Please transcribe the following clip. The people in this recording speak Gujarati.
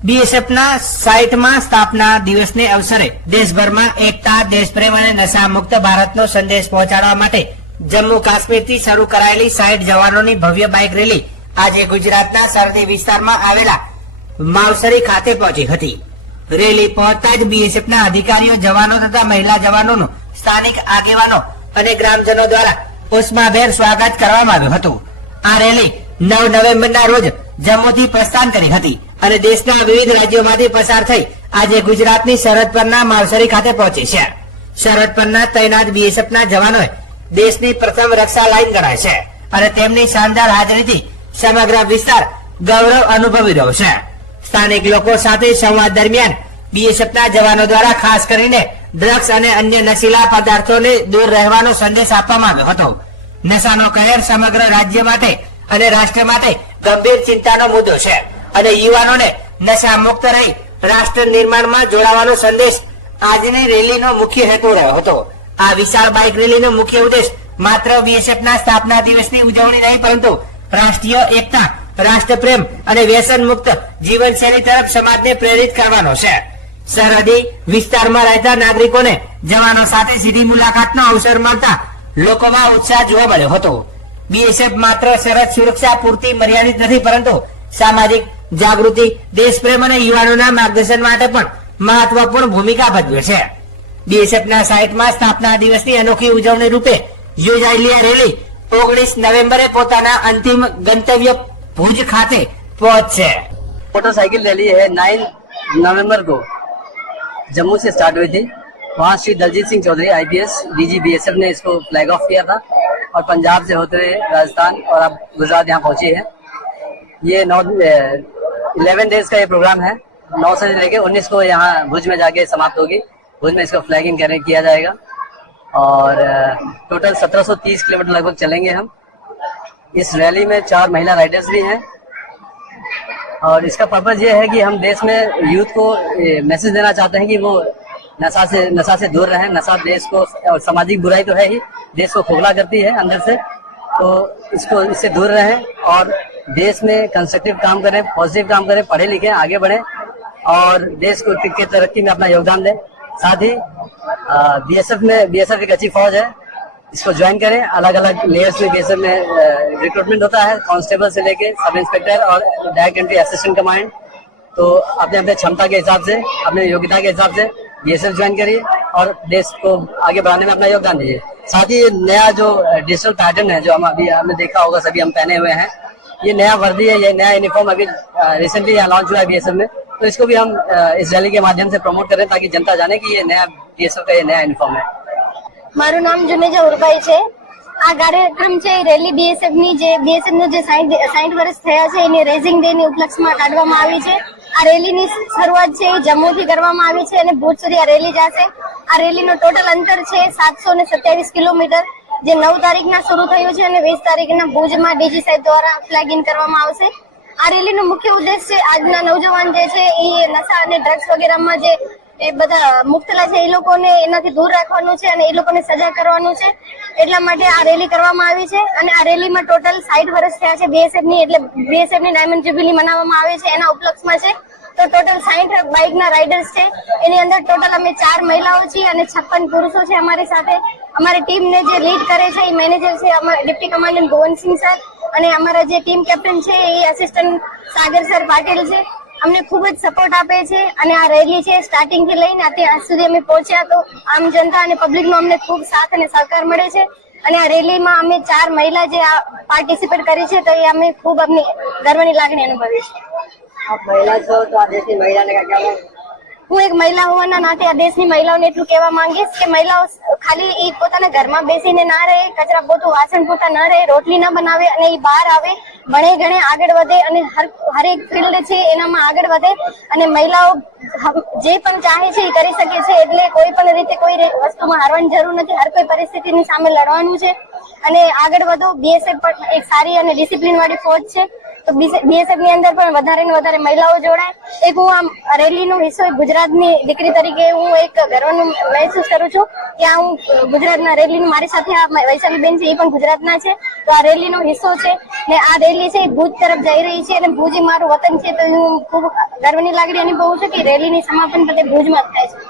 બીએસએફના 60મા સ્થાપના દિવસને અવસરે દેશભરમાં એકતા, દેશપ્રેમ અને નશા મુક્ત ભારતનો સંદેશ પહોંચાડવા માટે જમ્મુ કાશ્મીરથી શરૂ કરાયેલી 60 જવાનોની ભવ્ય બાઇક રેલી આજે ગુજરાતના સરહદી વિસ્તારમાં આવેલા માવસરી ખાતે પહોંચી હતી. રેલી પહોંચતા જ બીએસએફના અધિકારીઓ, જવાનો તથા મહિલા જવાનોનું સ્થાનિક આગેવાનો અને ગ્રામજનો દ્વારા ઉષ્માભેર સ્વાગત કરવામાં આવ્યું હતું. આ રેલી 9 નવેમ્બરના રોજ જમ્મુથી પ્રસ્થાન કરી હતી અને દેશના વિવિધ રાજ્યોમાંથી પસાર થઈ આજે ગુજરાતની સરહદ પરના માવસરી ખાતે પહોંચી છે. સરહદ પરના તૈનાત બીએસએફના જવાનોએ દેશની પ્રથમ રક્ષા લાઇન ગણાય છે અને તેમની શાનદાર હાજરીથી સમગ્ર વિસ્તાર ગૌરવ અનુભવી રહ્યો છે. સ્થાનિક લોકો સાથે સંવાદ દરમિયાન બીએસએફના જવાનો દ્વારા ખાસ કરીને ડ્રગ્સ અને અન્ય નશીલા પદાર્થોને દૂર રહેવાનો સંદેશ આપવામાં આવ્યો હતો. નશાનો કહેર સમગ્ર રાજ્ય માટે અને રાષ્ટ્ર માટે ગંભીર ચિંતાનો મુદ્દો છે અને યુવાનોને નશા મુક્ત રહી રાષ્ટ્ર નિર્માણમાં જોડાવાનો સંદેશ આજની રેલીનો મુખ્ય હેતુ રહ્યો હતો. આ વિશાળ બાઇક રેલીનો મુખ્ય ઉદ્દેશ માત્ર બીએસએફના સ્થાપના દિવસની ઉજવણી નહીં, પરંતુ રાષ્ટ્રીય એકતા, રાષ્ટ્રપ્રેમ અને વ્યસન મુક્ત જીવનશૈલી તરફ સમાજને પ્રેરિત કરવાનો છે. સરહદી વિસ્તારમાં રહેતા નાગરિકોને જવાનો સાથે સીધી મુલાકાતનો અવસર મળતા લોકોમાં ઉત્સાહ જોવા મળ્યો હતો. બીએસએફ માત્ર સરહદ સુરક્ષા પૂરતી મર્યાદિત નથી, પરંતુ સામાજિક જાગૃતિ, દેશપ્રેમ અને યુવાનોના માર્ગદર્શન માટે પણ મહત્વપૂર્ણ ભૂમિકા ભજવે છે. બીએસએફના 60મા સ્થાપના દિવસની અનોખી ઉજવણી રૂપે યોજાયેલી આ રેલી 19 નવેમ્બરે પોતાના અંતિમ ગંતવ્ય भुज खाते पहुंचे। मोटरसाइकिल रैली है 9 नवंबर को जम्मू से स्टार्ट हुई थी। वहाँ Shri Daljit Singh Chaudhary IPS DG BSF ने इसको फ्लैग ऑफ किया था और पंजाब से होते हुए राजस्थान और अब गुजरात यहाँ पहुंची है। ये 11 डेज का ये प्रोग्राम है। 9 से लेकर 19 को यहाँ भुज में जाके समाप्त होगी। भुज में इसको फ्लैगिंग किया जाएगा और टोटल 1730 किलोमीटर लगभग चलेंगे हम। इस रैली में 4 महिला राइडर्स भी हैं और इसका पर्पज ये है कि हम देश में यूथ को मैसेज देना चाहते हैं कि वो नशा से दूर रहें। नशा देश को, सामाजिक बुराई तो है ही, देश को खोखला करती है अंदर से, तो इससे दूर रहें और देश में कंस्ट्रक्टिव काम करें, पॉजिटिव काम करें, पढ़े लिखें, आगे बढ़ें और देश को की तरक्की में अपना योगदान दें। साथ ही बीएसएफ एक अच्छी फौज है, इसको ज्वाइन करें। अलग अलग लेयर्स में बीएसएफ में रिक्रूटमेंट होता है, कांस्टेबल से लेके सब इंस्पेक्टर और डायरेक्ट एंट्री असिस्टेंट कमांड। तो अपने अपने क्षमता के हिसाब से, अपने योग्यता के हिसाब से बीएसएफ ज्वाइन करिए और देश को आगे बढ़ाने में अपना योगदान दीजिए। साथ ही नया जो डिजिटल पैटर्न है जो हम अभी हमने देखा होगा, सभी हम पहने हुए हैं, ये नया वर्दी है, ये नया यूनिफॉर्म अभी रिसेंटली यहाँ लॉन्च हुआ है बीएसएफ में। तो इसको भी हम इस रैली के माध्यम से प्रमोट करें ताकि जनता जाने कि ये नया बीएसएफ का ये नया यूनिफॉर्म है। મારું નામ જુનેજા ઉરભાઈ છે। આ કાર્યક્રમ છે રેલી બીએસએફ ની જે 60 વર્ષ થયા છે એની રેઝિંગ ડે ની ઉપલક્ષમાં કાઢવામાં આવી છે। આ રેલીની શરૂઆત છે એ જમ્મુથી કરવામાં આવી છે અને ભુજ સુધી આ રેલી જશે। આ રેલીનો ટોટલ અંતર છે 727 કિલોમીટર, જે 9 તારીખના શરૂ થયું છે અને 20 તારીખના ભુજમાં ડીજી સાહેબ દ્વારા ફ્લેગિંગ કરવામાં આવશે। આ રેલીનો મુખ્ય ઉદ્દેશ છે આજના નવજવાન જે છે એ નશા અને ડ્રગ્સ વગેરેમાં જે એ બધા મુક્તલા છે એ લોકોને એનાથી દૂર રાખવાનું છે અને એ લોકોને સજા કરવાનું છે। એટલા માટે આ રેલી કરવામાં આવી છે અને આ રેલીમાં ટોટલ 60 વર્ષ થયા છે બીએસએફ ની, એટલે બીએસએફ ની ડાયમંડ જ્યુબિલી મનાવવામાં આવે છે એના ઉપલક્ષમાં છે। તો ટોટલ 60 બાઇકના રાઇડર્સ છે, એની અંદર ટોટલ અમે 4 મહિલાઓ છીએ અને 56 પુરુષો છે અમારી સાથે। અમારી ટીમને જે લીડ કરે છે એ મેનેજર છે અમારા ડિપ્ટી કમાન્ડન્ટ ભુવનસિંહ સર અને અમારા જે ટીમ કેપ્ટન છે એ આસિસ્ટન્ટ સાગર સર પાટીલ છે। અમને ખૂબ જ સપોર્ટ આપે છે અને આ રેલી છે સ્ટાર્ટિંગ થી લઈને અત્યાર સુધી અમે પહોંચ્યા તો આમ જનતા અને પબ્લિકનો અમને ખૂબ સાથ અને સહકાર મળે છે અને આ રેલીમાં અમે 4 મહિલા જે પાર્ટિસિપેટ કરી છે તો એ અમે ખૂબ અમને ગર્વની લાગણી અનુભવી છે। आप महिला છો તો આ દેશની મહિલાને क्या હું એક મહિલા હોવાના નાતે આ દેશની મહિલાઓને એટલું કહેવા માંગીશ કે મહિલાઓ ખાલી એ પોતાના ઘરમાં બેસીને ના રહે, કચરા પોતું વાસણ પોતા ન રહે, રોટલી ન બનાવે અને એ બહાર આવે, ભણે ગણે આગળ વધે અને હરેક ફિલ્ડ છે એનામાં આગળ વધે અને મહિલાઓ જે પણ ચાહે છે એ કરી શકે છે। એટલે કોઈ પણ રીતે કોઈ વસ્તુમાં હારવાની જરૂર નથી, હર કોઈ પરિસ્થિતિની સામે લડવાનું છે અને આગળ વધો। બીએસએફ પણ એક સારી અને ડિસિપ્લિન વાળી ફોજ છે, તો બીએસએફ ની અંદર પણ વધારે ને વધારે મહિલાઓ જોડાય। એક હું આ રેલીનો હિસ્સો ગુજરાતની દીકરી તરીકે હું એક ગર્વનું મહેસૂસ કરું છું કે આ હું ગુજરાતના રેલીનું મારી સાથે આ વૈશાલીબેન છે એ પણ ગુજરાતના છે, તો આ રેલીનો હિસ્સો છે ને આ રેલી છે એ ભુજ તરફ જઈ રહી છે અને ભુજ એ મારું વતન છે, તો હું ખૂબ ગર્વની લાગણી અનુભવું છું કે રેલીની સમાપન બધે ભુજમાં જ થાય છે.